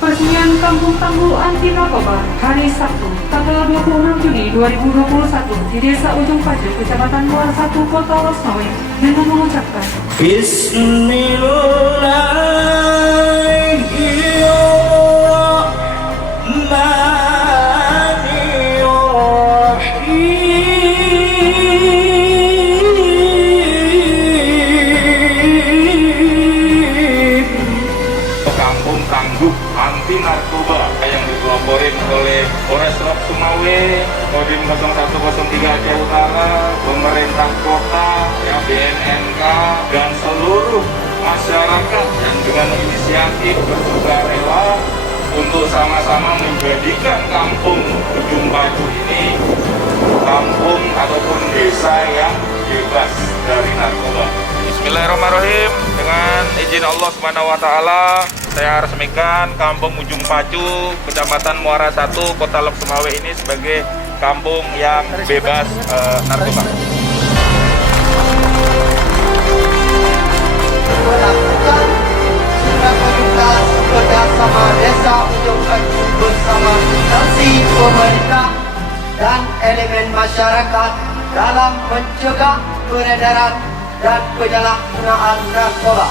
Peresmian Kampung Tangguh Anti Narkoba hari Sabtu, tanggal 26 Juni 2021 di Desa Ujung Paju, Kecamatan Muara 1, Kota Losmawe, dengan mengucapkan Kampung Tangguh Anti Narkoba yang dipeloporin oleh Polres Sumawe, Kodim 0103 Aceh Utara, pemerintah kota, ya, BNNK, dan seluruh masyarakat yang dengan inisiatif bersukarela untuk sama-sama menjadikan Kampung Ujung Paju ini kampung ataupun desa yang bebas dari narkoba. Bismillahirrahmanirrahim. Dengan izin Allah Subhanahu wa taala, saya resmikan Kampung Ujung Paju, Kecamatan Muara 1, Kota Lok Sumawe ini sebagai kampung yang bebas narkoba. Melakukan sinergitas kerjasama Desa Ujung Paju bersama instansi pemerintah dan elemen masyarakat dalam mencegah peredaran dan penyalahgunaan narkoba.